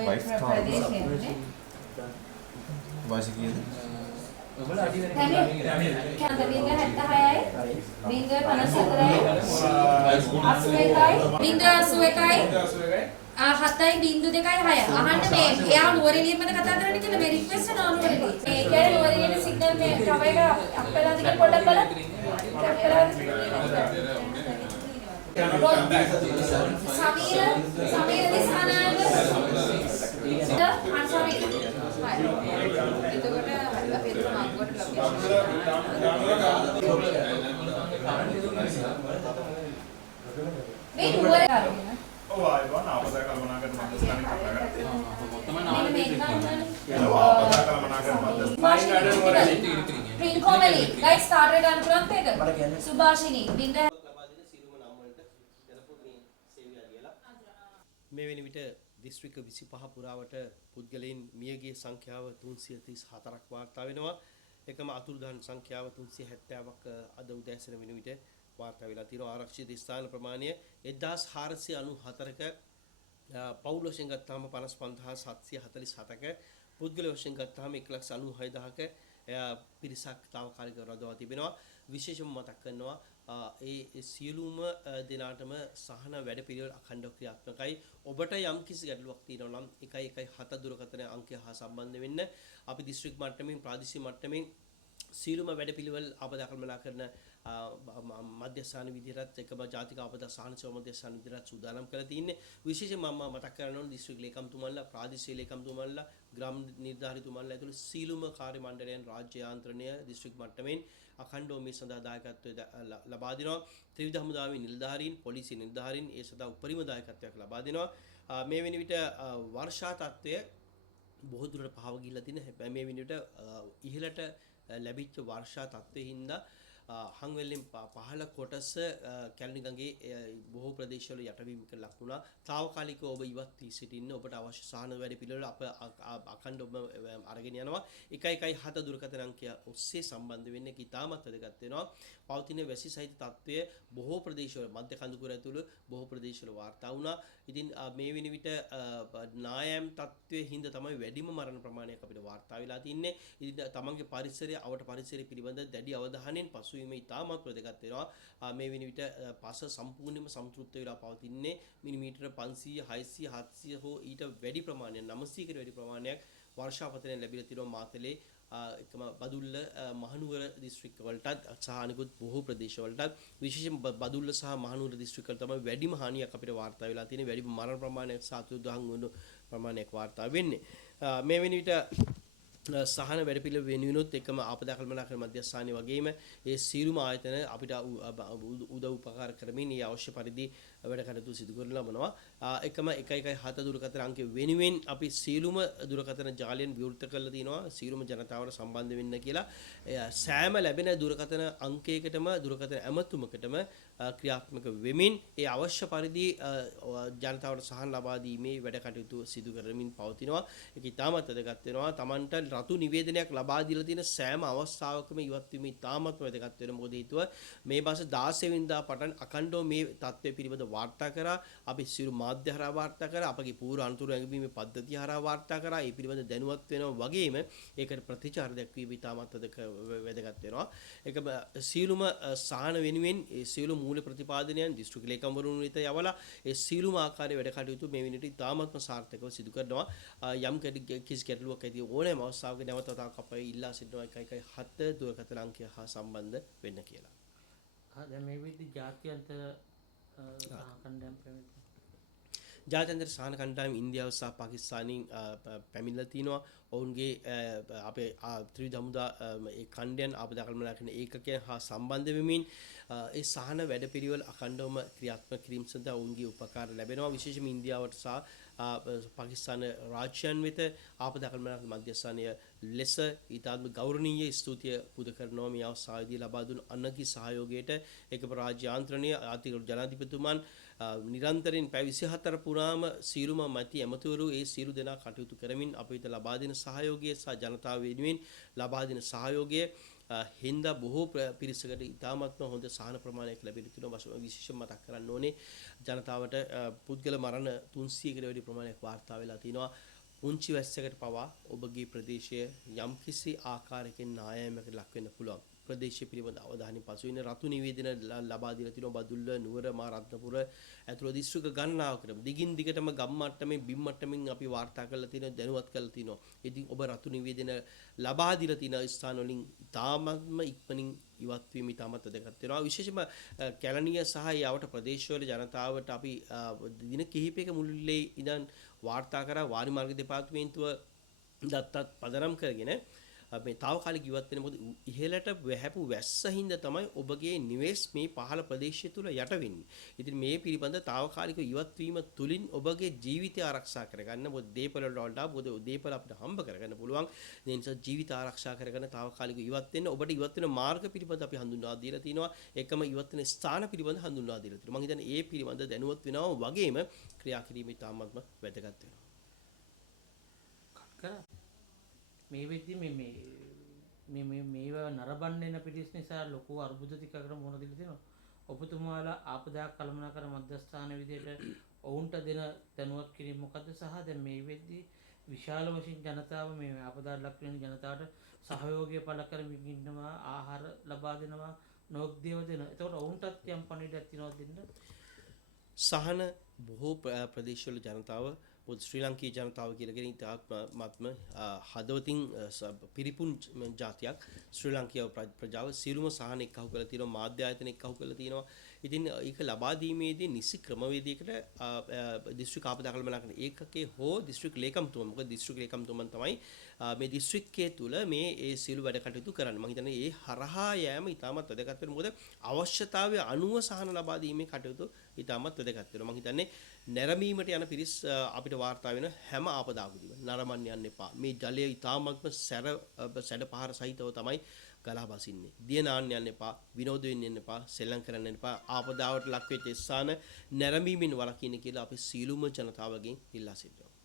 ඔය ප්‍රදේශයනේ. වාසිය කීයද? ඔයගොල්ලෝ අඩි වෙන කැඳ 0.76යි 0.54යි 81යි 0.81යි 7.02යි 6 අහන්න මේ එයා නුවරඑළියෙන්මද කතා කරන්නේ කියලා මේ රික්වෙස්ට් කරනවා නුවරඑළිය. මේ කියන්නේ නුවරඑළියේ සිග්නල් මේ තව එක අප්පලාදිගේ පොඩ්ඩක් බලන්න. සමීර දිසානායක අන්සමි එතකොට අපි එතන මංගුවට මේ නුවර ඔව් ආයෙත් ආපදා කල්පනා කරන මධ්‍යස්ථානික කතා කරා. මෙන්න මේක ගන්නනේ. ආපදා කල්පනා කරන මධ්‍යස්ථානික ප්‍රින් කොමලි ගයිස් ස්ටාර්ට් ගන්න පුළුවන් මේක. සුභාෂිනී බින්ද මේ වෙන විට දිස්ත්‍රික්ක 25 පුරාවට පුද්ගලයන් මියගිය සංඛ්‍යාව 334ක් වාර්තා වෙනවා. එකම අතුරුදහන් සංඛ්‍යාව 370ක් අද උදෑසන වෙන විට වාර්තා වෙලා තියෙනවා. ආරක්ෂිත ස්ථාන ප්‍රමාණය 1494ක පවුල් වශයෙන් ගත්තාම 55747ක පුද්ගල වශයෙන් ගත්තාම 196000ක පිරිසක් తాවකාලිකව රඳවා තිබෙනවා. විශේෂම මතක් කරනවා ඒ සියලුම දෙනාටම සහන වැඩපිළිවෙල අඛණ්ඩව ක්‍රියාත්මකයි. ඔබට යම් කිසි ගැටලුවක් තියෙනවා නම් 117 දුරකථන අංකය හා සම්බන්ධ වෙන්න. අපි දිස්ත්‍රික් මට්ටමින් ප්‍රාදේශීය මට්ටමින් සියලුම වැඩපිළිවෙල ආපදා කළමනා කරන මධ්‍යස්ථාන විදිහට එකම ජාතික ආපදා සහන සේවා මධ්‍යස්ථාන විදිහට සූදානම් කරලා තින්නේ. විශේෂයෙන්ම මම මතක් කරන්න ඕනේ දිස්ත්‍රික් ලේකම්තුමන්ලා, ප්‍රාදේශීය ලේකම්තුමන්ලා, ග්‍රාම නිලධාරීතුමන්ලා ඇතුළු සියලුම කාර්ය මණ්ඩලයන් රාජ්‍ය යාන්ත්‍රණය දිස්ත්‍රික් මට්ටමින් අඛණ්ඩව මේ සඳහා දායකත්වය ලබා දෙනවා. ත්‍රිවිධ හමුදාවේ නිලධාරීන්, පොලිසිය නිලධාරීන් ඒ සඳහා උපරිම දායකත්වයක් ලබා දෙනවා. මේ වෙන විට වර්ෂා තත්ත්වය බොහෝ දුරට පහව ගිහිල්ලා තියෙන හැබැයි මේ වෙන විට ඉහළට ලැබිච්ච වර්ෂා තත්ත්වයේ හින්දා හංවෙල්ලෙන් පහළ කොටස කැලණි ගඟේ බොහෝ ප්‍රදේශවල යටවීමකට ලක් වුණා. තාවකාලිකව ඔබ ඉවත් වී සිටින්න ඔබට අවශ්‍ය සහන වැඩ පිළිවෙල අප අඛණ්ඩව අරගෙන යනවා. 117 දුරකථන අංකය ඔස්සේ සම්බන්ධ වෙන්න ඉතාමත් වැදගත් වෙනවා. පවතින වැසි සහිත තත්ත්වය බොහෝ ප්‍රදේශවල මධ්‍ය කඳුකර ඇතුළු බොහෝ ප්‍රදේශවල වාර්තා වුණා. ඉතින් මේ වෙන විට නායම් තත්ත්වයේ හින්දා තමයි වැඩිම මරණ ප්‍රමාණයක් අපිට වාර්තා වෙලා තින්නේ. ඉතින් තමන්ගේ පරිසරය අවට පරිසරය පිළිබඳ දැඩි අවධානයෙන් පසුවීම ඉතාමත් වැදගත් වෙනවා. මේ වෙන විට පස සම්පූර්ණයෙන්ම සම්තෘප්ත වෙලා පවතින්නේ මිලිමීටර 500 600 700 හෝ ඊට වැඩි ප්‍රමාණයක් 900කට වැඩි ප්‍රමාණයක් වර්ෂාපතනය ලැබිලා තියෙනවා මාතලේ එකම බදුල්ල මහනුවර දිස්ත්‍රික්ක වලටත් සහ අනිකුත් බොහෝ ප්‍රදේශ වලටත් විශේෂයෙන් බදුල්ල සහ මහනුවර දිස්ත්‍රික්ක වල තමයි වැඩිම හානියක් අපිට වාර්තා වෙලා තියෙන්නේ. වැඩිම මරණ ප්‍රමාණයක් සහ අතුරුදහන් වුණු ප්‍රමාණයක් වාර්තා වෙන්නේ. මේ වෙන විට සහන වැඩපිළිවෙල වෙනුවෙනුත් එකම ආපදා කළමනාකරණ මධ්‍යස්ථානයේ වගේම ඒ සියලුම ආයතන අපිට උදව් උපකාර කරමින් මේ අවශ්‍ය පරිදි වැඩ කටයුතු සිදු කරන ලබනවා. එකම 117 දුරකථන අංකය වෙනුවෙන් අපි සියලුම දුරකථන ජාලයන් විවෘත කරලා තිනවා. සියලුම ජනතාවට සම්බන්ධ වෙන්න කියලා සෑම ලැබෙන දුරකථන අංකයකටම දුරකථන ඇමතුමකටම ක්‍රියාත්මක වෙමින් ඒ අවශ්‍ය පරිදි ජනතාවට සහන ලබා දීමේ වැඩ කටයුතු සිදු කරමින් පවතිනවා. ඒක ඉතාමත් වැදගත් වෙනවා. Tamanට රතු නිවේදනයක් ලබා දීලා තියෙන සෑම අවස්ථාවකම ඉවත් වීම ඉතාමත් වැදගත් වෙනවා. මොකද හේතුව මේ මාස 16 වෙනිදා පටන් අඛණ්ඩව මේ තත්ත්වය පිළිබඳ වාර්තා කරා. අපි සියලු මාධ්‍ය හරහා වාර්තා කරා. අපගේ පූර්ව අනුතුරු ඇඟවීමේ පද්ධතිය හරහා වාර්තා කරා. ඒ පිළිබඳ දැනුවත් වෙනවා වගේම ඒකට ප්‍රතිචාර දක්වීම ඉතාමත් වැදගත් වෙනවා. ඒක සියලුම සහන වෙනුවෙන් ඒ සියලු මූල ප්‍රතිපාදනයන් දිස්ත්‍රික් ලේකම්වරුන් වෙත යවලා ඒ සියලුම ආකාරයේ වැඩ කටයුතු මේ වෙනිට ඉතාමත්ම සාර්ථකව සිදු කරනවා. යම් කිසි ගැටලුවක් ඇති ඕනෑම අවස්ථාවක නැවත වතාවක් අපේ ඉල්ලා සිටිනවා 117 දුරකථන අංකය හා සම්බන්ධ වෙන්න කියලා. දැන් මේ විදිහට ජාත්‍යන්තර සහකණ්ඩායම් ප්‍රවේශ ජාත්‍යන්තර සහන කණ්ඩායම් ඉන්දියාව සහ පාකිස්තානින් පැමිණලා තිනවා. ඔවුන්ගේ අපේ ත්‍රිවිධ හමුදා ඒ කණ්ඩයන් ආපදා කළමනාකරණ ඒකකයන් හා සම්බන්ධ වෙමින් ඒ සහන වැඩපිළිවෙල අඛණ්ඩවම ක්‍රියාත්මක කිරීම සඳහා ඔවුන්ගේ උපකාර ලැබෙනවා. විශේෂයෙන්ම ඉන්දියාවට සහ පාකිස්තාන රාජ්‍යයන් වෙත ආපදා කළමනාකරණ මධ්‍යස්ථානය ලෙස ඊටාත්ම ගෞරවනීය ස්තුතිය පුද කරනවා. මේ අවස්ථාවේදී ලබා දුන් අනගි සහයෝගයට ඒකම රාජ්‍ය යාන්ත්‍රණය ආර්ථික ජනාධිපතිතුමන් නිරන්තරයෙන් පැය 24 පුරාම සියලුම මැති ඇමතිවරු ඒ සියලු දෙනා කටයුතු කරමින් අපිට ලබා දෙන සහයෝගය සහ ජනතාව වෙනුවෙන් ලබා දෙන සහයෝගය හින්දා බොහෝ පිරිසකට ඉතාමත්ම හොඳ සහන ප්‍රමාණයක් ලැබෙලා තිනවා. විශේෂයෙන් මතක් කරන්න ඕනේ ජනතාවට පුද්ගල මරණ 300කට වැඩි ප්‍රමාණයක් වාර්තා වෙලා තිනවා. පුංචි වැස්සකට පවා ඔබගේ ප්‍රදේශය යම්කිසි ආකාරයකින් නායෑමකට ලක් වෙන්න පුළුවන්. ප්‍රදේශය පිළිබඳ අවධානය පසුවෙන රතු නිවේදන ලබා දීලා තිනවා බදුල්ල නුවර මා රත්නපුර ඇතුළු දිස්ත්‍රික්ක ගණනාවකට දිගින් දිගටම ගම් මට්ටමේ බිම් මට්ටමින් අපි වාර්තා කරලා තිනවා දැනුවත් කරලා තිනවා. ඉතින් ඔබ රතු නිවේදන ලබා දීලා තියෙන ස්ථාන වලින් තාමත්ම ඉක්මනින් ඉවත් වීම ඉතාමත් වැදගත් වෙනවා. විශේෂයෙන්ම කැලණිය සහ යාවට ප්‍රදේශවල ජනතාවට අපි දින කිහිපයක මුළුල්ලේ ඉඳන් වාර්තා කරා වාරි මාර්ග දෙපාර්තමේන්තුව දත්තත් පදනම් කරගෙන මේ තාවකාලික ඉවත් වෙන මොකද ඉහළට වැහැපු වැස්ස හින්දා තමයි ඔබගේ නිවෙස් මේ පහළ ප්‍රදේශය තුල යට වෙන්නේ. ඉතින් මේ පිළිබඳ තාවකාලික ඉවත් වීම තුලින් ඔබගේ ජීවිතය ආරක්ෂා කරගන්න මොකද දීපල වලට මොකද දීපල අපිට හම්බ කරගන්න පුළුවන්. ඒ නිසා ජීවිත ආරක්ෂා කරගන්න තාවකාලික ඉවත් වෙන්න ඔබට ඉවත් වෙන මාර්ග පිළිබඳ අපි හඳුන්වා දීලා තිනවා. එකම ඉවත් වෙන ස්ථාන පිළිබඳ හඳුන්වා දීලා තිනවා. මම හිතන්නේ ඒ පිළිබඳ දැනුවත් වෙනවා වගේම ක්‍රියා කිරීම ඉතාමත්ම වැදගත් වෙනවා. කරා මේ වෙද්දි මේවා නරඹන්න එන පිටිස් නිසා ලොකු අර්බුද ටිකකට මුහුණ දීලා තියෙනවා. ඔබතුමාලා ආපදා කළමනාකර මධ්‍යස්ථාන විදියට ඔවුන්ට දෙන දැනුවත් කිරීම මොකද්ද සහ දැන් මේ වෙද්දි විශාල වශයෙන් ජනතාව මේ ආපදාට ලක් වෙන ජනතාවට සහයෝගය පළ කරමින් ඉන්නවා ආහාර ලබා දෙනවා නොක් දේව දෙනවා. ඒතකොට ඔවුන්ටත් යම් පණිවිඩයක් තියෙනවද දෙන්න? සහන බොහෝ ප්‍රදේශවල ජනතාව ශ්‍රී ලංකීය ජනතාව කියලා කියන ඉතාමත්ම හදවතින් පිරිපුන් ජාතියක් ශ්‍රී ලංකීය ප්‍රජාව සියලුම සහන එක්කහු කරලා තියෙනවා මාධ්‍ය ආයතන එක්කහු කරලා තියෙනවා. ඉතින් ඒක ලබා දීමේදී නිසි ක්‍රමවේදයකට දිස්ත්‍රික් ආපදා කළමනාකරණ ඒකකයේ හෝ දිස්ත්‍රික් ලේකම්තුමා මොකද දිස්ත්‍රික් ලේකම්තුමන් තමයි මේ දිස්ත්‍රික්කයේ තුල මේ ඒ සියලු වැඩ කටයුතු කරන්නේ. මම හිතන්නේ ඒ හරහා යෑම ඉතාමත් වැදගත් වෙනවා. මොකද අවශ්‍යතාවය අනුව සහන ලබා දීමේ කටයුතු ඉතාමත් වැදගත් වෙනවා. මම හිතන්නේ නැරඹීමට යන පිරිස් අපිට වාර්තා වෙන හැම ආපදාවකදීම නරඹන්න යන්න එපා. මේ ජලය ඉතාමත්ම සැඩ පහර සහිතව තමයි ගලා බසින්නේ. දිය නාන්න යන්න එපා, විනෝද වෙන්න යන්න එපා, සෙල්ලම් කරන්න යන්න එපා. ආපදාවට ලක් වෙච්ච ස්ථාන නැරඹීමෙන් වළකින්න කියලා අපි සීලුම ජනතාවගෙන් ඉල්ලා සිටිනවා.